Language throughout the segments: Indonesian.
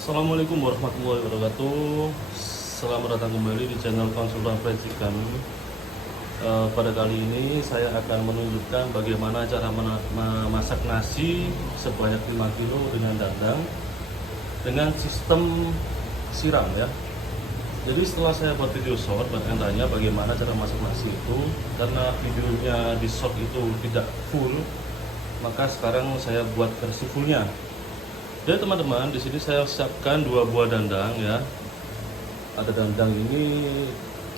Assalamualaikum warahmatullahi wabarakatuh. Selamat datang kembali di channel Konsultan Fried Chicken. Pada kali ini saya akan menunjukkan bagaimana cara memasak nasi sebanyak 5 kilo dengan dandang dengan sistem siram ya. Jadi setelah saya buat video short banyak yang tanya bagaimana cara masak nasi itu, karena videonya di short itu tidak full, maka sekarang saya buat versi fullnya. Jadi teman-teman, di sini saya siapkan 2 buah dandang ya. Ada dandang ini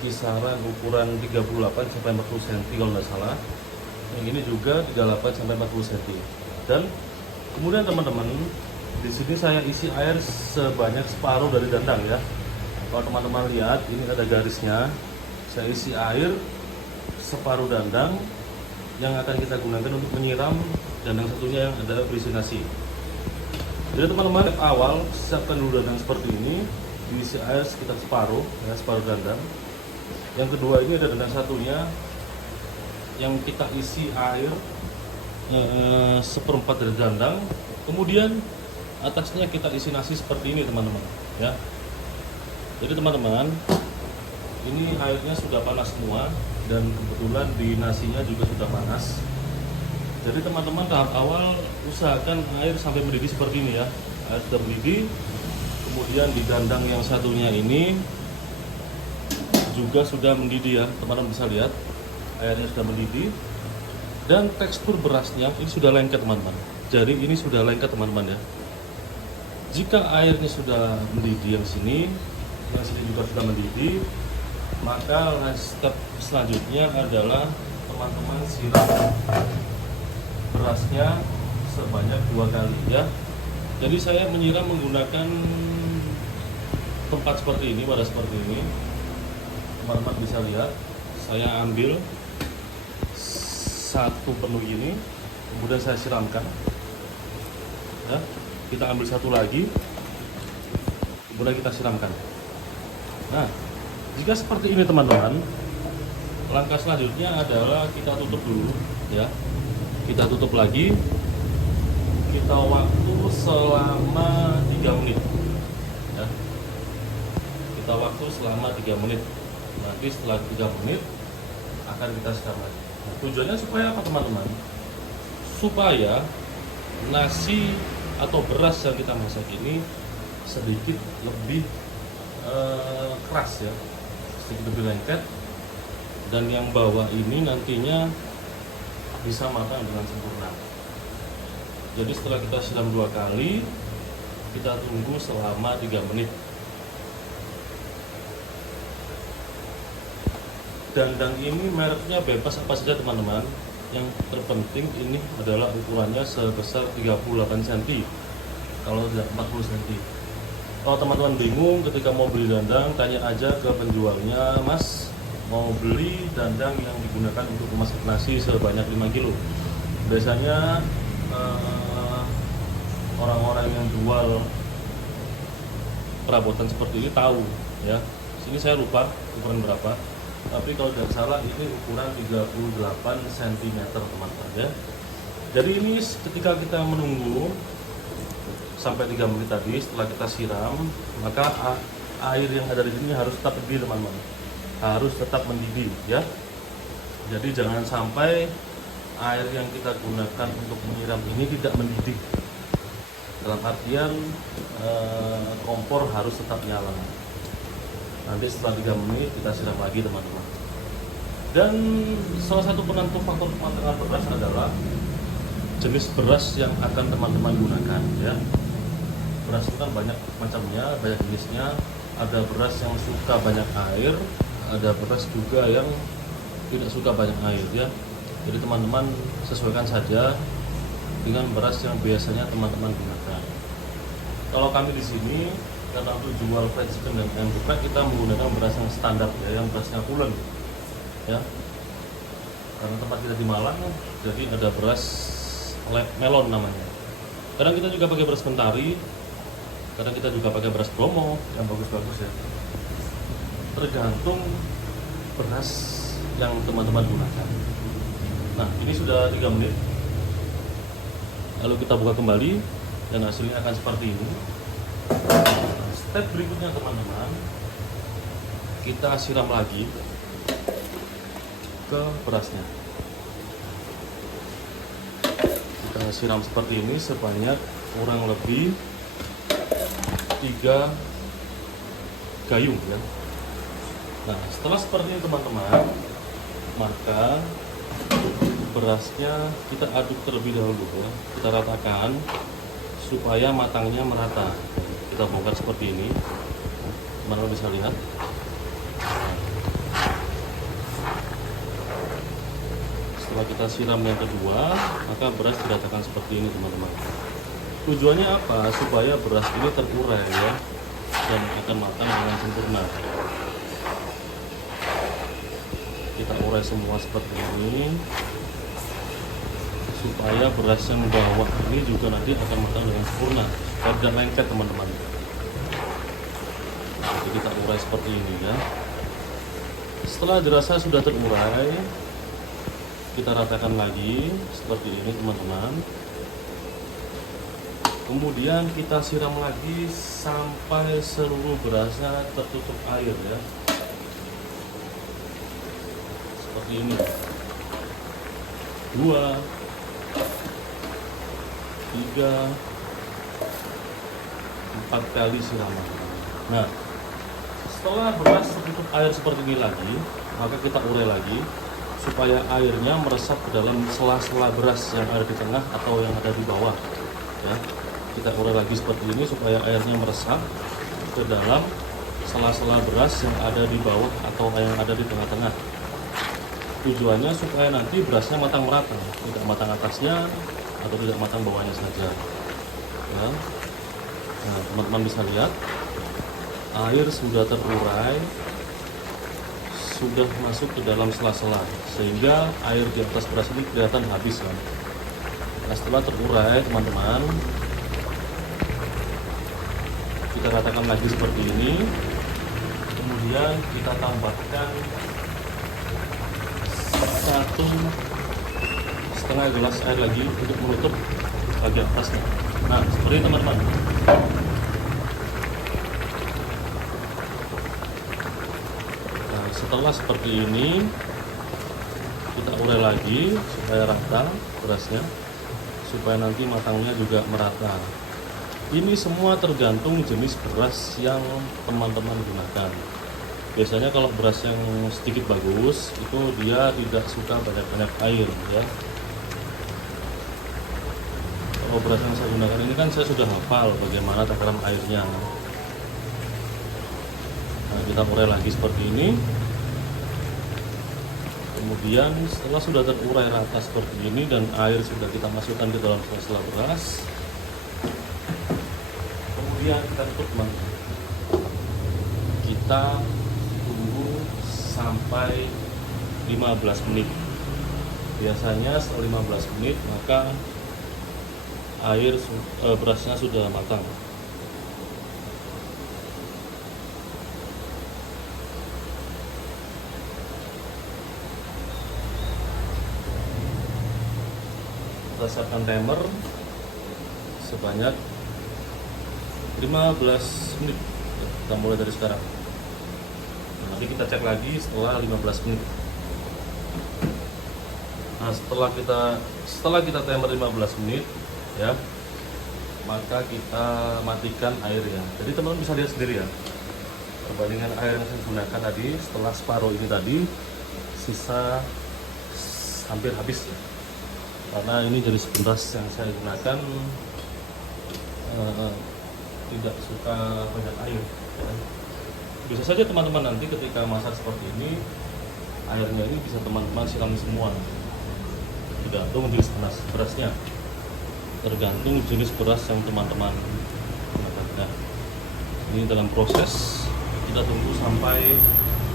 kisaran ukuran 38 sampai 40 cm kalau nggak salah. Yang ini juga 38 sampai 40 cm. Dan kemudian teman-teman, di sini saya isi air sebanyak separuh dari dandang ya. Kalau teman-teman lihat, ini ada garisnya. Saya isi air separuh dandang yang akan kita gunakan untuk menyiram dandang satunya yang adalah berisi nasi. Jadi teman-teman, awal siapkan dulu dandang seperti ini, diisi air sekitar separuh ya, separuh dandang. Yang kedua ini ada dandang satunya yang kita isi air seperempat dari dandang. Kemudian atasnya kita isi nasi seperti ini teman-teman ya. Jadi teman-teman, ini airnya sudah panas semua dan kebetulan di nasinya juga sudah panas. Jadi teman-teman, tahap awal usahakan air sampai mendidih seperti ini ya. Air sudah mendidih. Kemudian di dandang yang satunya ini juga sudah mendidih ya. Teman-teman bisa lihat airnya sudah mendidih. Dan tekstur berasnya ini sudah lengket teman-teman. Jadi ini sudah lengket teman-teman ya. Jika airnya sudah mendidih yang sini juga sudah mendidih, maka step selanjutnya adalah teman-teman siram berasnya sebanyak 2 kali ya. Jadi saya menyiram menggunakan tempat seperti ini, wadah seperti ini. Teman-teman bisa lihat, saya ambil satu penuh ini, kemudian saya siramkan ya. Kita ambil satu lagi, kemudian kita siramkan. Nah, jika seperti ini teman-teman, langkah selanjutnya adalah kita tutup dulu ya. Kita tutup lagi, kita waktu selama 3 menit ya. Kita waktu selama 3 menit. Nanti setelah 3 menit akan kita siram lagi. Nah, tujuannya supaya apa teman-teman? Supaya nasi atau beras yang kita masak ini sedikit lebih keras ya, sedikit lebih lengket, dan yang bawah ini nantinya bisa makan dengan sempurna. Jadi setelah kita siram 2 kali, kita tunggu selama 3 menit. Dandang ini mereknya bebas apa saja teman-teman. Yang terpenting ini adalah ukurannya sebesar 38 cm, kalau tidak 40 cm. Kalau teman-teman bingung ketika mau beli dandang, tanya aja ke penjualnya, Mas, mau beli dandang yang digunakan untuk memasak nasi sebanyak 5 kilo. Biasanya orang-orang yang jual perabotan seperti ini tahu ya. Sini saya lupa ukuran berapa, tapi kalau tidak salah ini ukuran 38 cm teman-teman ya. Jadi ini ketika kita menunggu sampai 3 menit tadi, setelah kita siram, maka air yang ada di sini harus tetap mendidih teman-teman, harus tetap mendidih ya. Jadi jangan sampai air yang kita gunakan untuk menyiram ini tidak mendidih. Dalam artian kompor harus tetap nyala. Nanti setelah 3 menit kita siram lagi teman-teman. Dan salah satu penentu faktor kematangan beras adalah jenis beras yang akan teman-teman gunakan ya. Beras itu kan banyak macamnya, banyak jenisnya. Ada beras yang suka banyak air, ada beras juga yang tidak suka banyak air ya. Jadi teman-teman sesuaikan saja dengan beras yang biasanya teman-teman gunakan. Kalau kami di sini, karena untuk jual fried chicken dan ayam geprek, kita menggunakan beras yang standar ya, yang berasnya pulen ya. Karena tempat kita di Malang, jadi ada beras melon namanya. Kadang kita juga pakai beras Mentari, kadang kita juga pakai beras Bromo yang bagus-bagus ya. Tergantung beras yang teman-teman gunakan. Nah, ini sudah 3 menit. Lalu kita buka kembali dan hasilnya akan seperti ini. step berikutnya teman-teman, kita siram lagi ke berasnya. Kita siram seperti ini sebanyak kurang lebih 3 gayung ya. Nah, setelah seperti ini teman-teman, maka berasnya kita aduk terlebih dahulu ya. Kita ratakan supaya matangnya merata. Kita bongkar seperti ini, teman-teman bisa lihat. Setelah kita siram yang kedua, maka beras diratakan seperti ini teman-teman. Tujuannya apa? Supaya beras ini terurai ya, dan akan matang dengan sempurna. Kita urai semua seperti ini, supaya beras yang bawah ini juga nanti akan matang dengan sempurna, tidak lengket teman-teman. Jadi kita urai seperti ini ya. Setelah dirasa sudah terurai, kita ratakan lagi seperti ini teman-teman. Kemudian kita siram lagi sampai seluruh berasnya tertutup air ya, seperti ini. 2, 3, 4 kali siraman. Nah, setelah beras tertutup air seperti ini lagi, maka kita urai lagi supaya airnya meresap ke dalam sela-sela beras yang ada di tengah atau yang ada di bawah ya. Kita urai lagi seperti ini supaya airnya meresap ke dalam sela-sela beras yang ada di bawah atau yang ada di tengah-tengah. Tujuannya supaya nanti berasnya matang merata, tidak matang atasnya atau tidak matang bawahnya saja ya. Nah, teman-teman bisa lihat air sudah terurai, sudah masuk ke dalam sela-sela, sehingga air di atas beras ini kelihatan habis kan. Nah, setelah terurai teman-teman, kita ratakan lagi seperti ini. Kemudian kita tambahkan 1,5 gelas air lagi untuk menutup bagian atasnya. Nah, seperti ini teman-teman. Nah, setelah seperti ini, kita urai lagi supaya rata berasnya, supaya nanti matangnya juga merata. Ini semua tergantung jenis beras yang teman-teman gunakan. Biasanya kalau beras yang sedikit bagus itu dia tidak suka banyak-banyak air ya. Kalau beras yang saya gunakan ini kan saya sudah hafal bagaimana takaran airnya. Nah, kita urai lagi seperti ini. Kemudian setelah sudah terurai rata seperti ini dan air sudah kita masukkan ke dalam sela-sela beras, kemudian kita tutup teman-teman. Kita tunggu sampai 15 menit. Biasanya setelah 15 menit maka berasnya sudah matang. Kita siapkan timer sebanyak 15 menit. Kita mulai dari sekarang. Nanti kita cek lagi setelah 15 menit. Nah, setelah kita timer 15 menit ya, maka kita matikan airnya. Jadi teman-teman bisa lihat sendiri ya, perbandingan air yang saya gunakan tadi setelah separuh ini tadi, sisa hampir habis ya. Karena ini jenis beras yang saya gunakan tidak suka banyak air ya. Bisa saja teman-teman nanti ketika masak seperti ini, airnya ini bisa teman-teman siram semua, tergantung jenis berasnya, tergantung jenis beras yang teman-teman gunakan. Nah, ini dalam proses kita tunggu sampai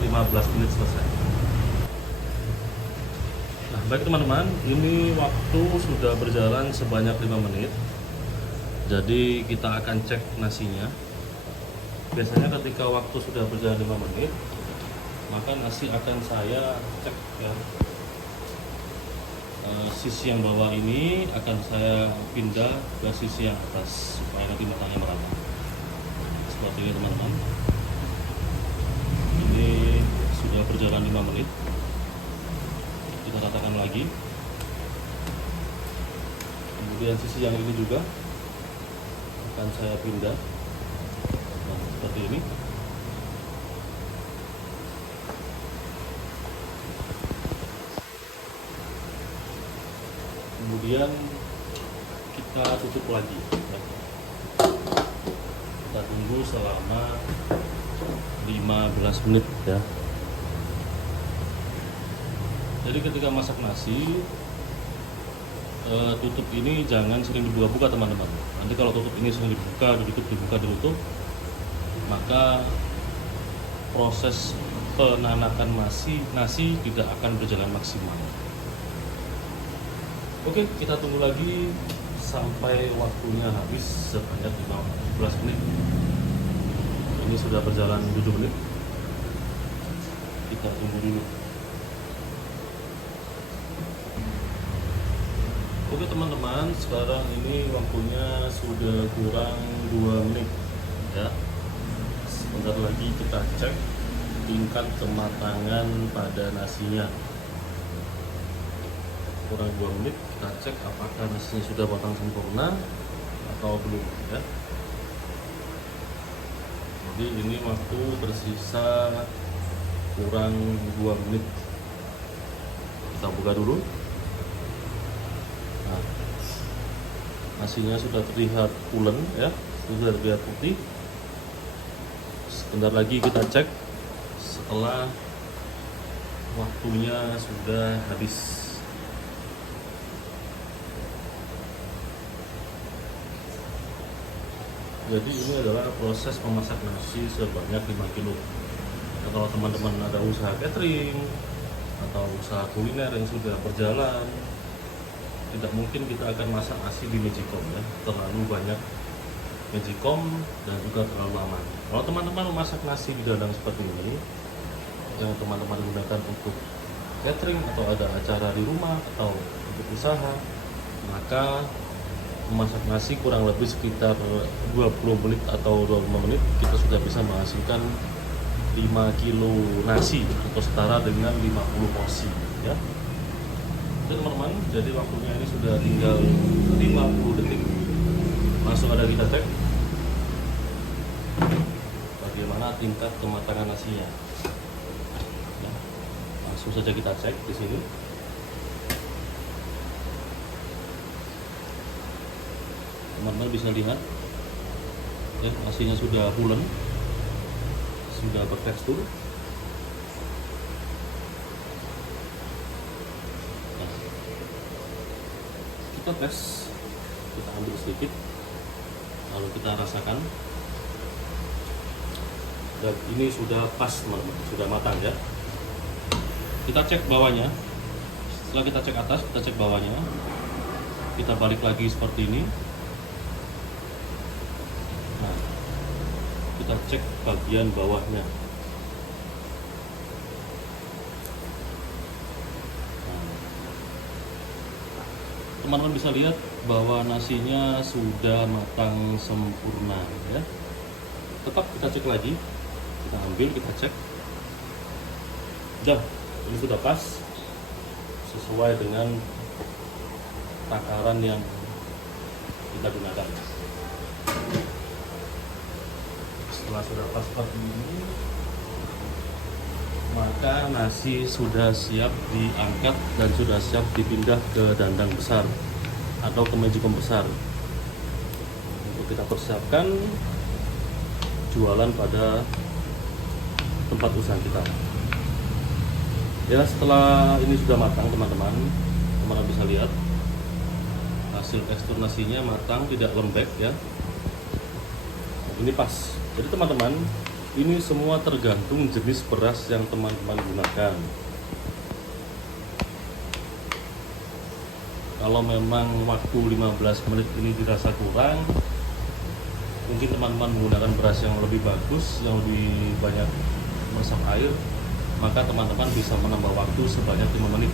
15 menit selesai. Nah, baik teman-teman, ini waktu sudah berjalan sebanyak 5 menit. Jadi kita akan cek nasinya. Biasanya ketika waktu sudah berjalan 5 menit, maka nasi akan saya cek ya. Sisi yang bawah ini akan saya pindah ke sisi yang atas supaya nanti matangnya merata. Seperti seperti ini teman-teman. Ini sudah berjalan 5 menit. Kita ratakan lagi. Kemudian sisi yang ini juga akan saya pindah. Nah, seperti ini. Kemudian kita tutup lagi ya. Kita tunggu selama 15 menit ya. Jadi ketika masak nasi, tutup ini jangan sering dibuka-buka teman-teman. Nanti kalau tutup ini sering dibuka, ditutup, maka proses penanakan nasi tidak akan berjalan maksimal. Oke, kita tunggu lagi sampai waktunya habis sebanyak 15 menit. Ini sudah berjalan 7 menit. Kita tunggu dulu. Oke teman-teman, sekarang ini waktunya sudah kurang 2 menit ya. Sebentar lagi kita cek tingkat kematangan pada nasinya. Kurang 2 menit, kita cek apakah nasinya sudah matang sempurna atau belum ya. Jadi ini waktu tersisa kurang 2 menit. Kita buka dulu. Nah, nasinya sudah terlihat pulen ya, sudah terlihat putih. Sebentar lagi kita cek setelah waktunya sudah habis. Jadi ini adalah proses memasak nasi sebanyak 5 kilo. Nah, kalau teman-teman ada usaha catering atau usaha kuliner yang sudah berjalan, tidak mungkin kita akan masak nasi di magicom ya, terlalu banyak magicom dan juga terlalu lama. Kalau teman-teman memasak nasi di dandang seperti ini, yang teman-teman gunakan untuk catering atau ada acara di rumah atau untuk usaha, maka memasak nasi kurang lebih sekitar 20 menit atau 25 menit kita sudah bisa menghasilkan 5 kilo nasi atau setara dengan 50 porsi ya. Teman-teman, jadi waktunya ini sudah tinggal 50 detik. Langsung ada kita cek bagaimana tingkat kematangan nasinya ya. Langsung saja kita cek di sini. Teman-teman bisa lihat ya, nasinya sudah pulen, sudah bertekstur. Nah, kita tes, kita ambil sedikit lalu kita rasakan, dan ini sudah pas teman-teman, sudah matang ya. Kita cek bawahnya. Setelah kita cek atas, kita cek bawahnya, kita balik lagi seperti ini. Kita cek bagian bawahnya. Teman-teman bisa lihat bahwa nasinya sudah matang sempurna ya. Tetap kita cek lagi, kita ambil, kita cek. Udah, ini sudah pas sesuai dengan takaran yang kita gunakan. Setelah sudah pas seperti ini, maka nasi sudah siap diangkat dan sudah siap dipindah ke dandang besar atau ke magicom besar untuk kita persiapkan jualan pada tempat usaha kita ya. Setelah ini sudah matang teman-teman bisa lihat hasil tekstur nasinya matang, tidak lembek ya. Ini pas. Jadi teman-teman, ini semua tergantung jenis beras yang teman-teman gunakan. Kalau memang waktu 15 menit ini dirasa kurang, mungkin teman-teman menggunakan beras yang lebih bagus, yang lebih banyak meresap air, maka teman-teman bisa menambah waktu sebanyak 5 menit.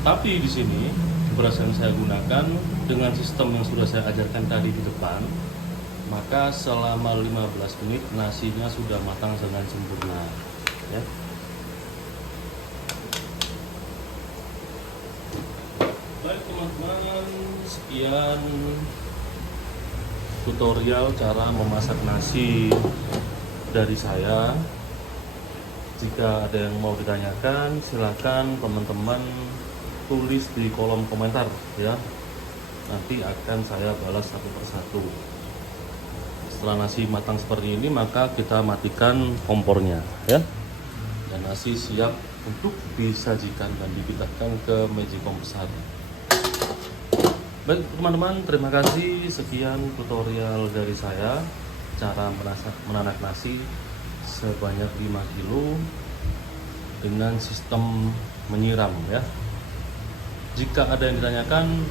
Tapi di sini beras yang saya gunakan dengan sistem yang sudah saya ajarkan tadi di depan, maka selama 15 menit nasinya sudah matang dengan sempurna ya. Baik teman-teman, sekian tutorial cara memasak nasi dari saya. Jika ada yang mau ditanyakan, silakan teman-teman tulis di kolom komentar ya. Nanti akan saya balas satu persatu. Setelah nasi matang seperti ini, maka kita matikan kompornya ya. Dan nasi siap untuk disajikan dan dipindahkan ke magicom besar. Baik teman-teman, terima kasih. Sekian tutorial dari saya cara menanak nasi sebanyak 5 kilo dengan sistem menyiram ya. Jika ada yang ditanyakan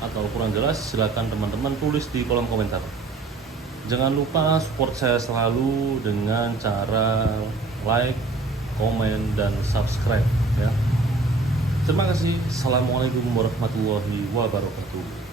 atau kurang jelas, silakan teman-teman tulis di kolom komentar. Jangan lupa support saya selalu dengan cara like, komen, dan subscribe ya. Terima kasih. Assalamualaikum warahmatullahi wabarakatuh.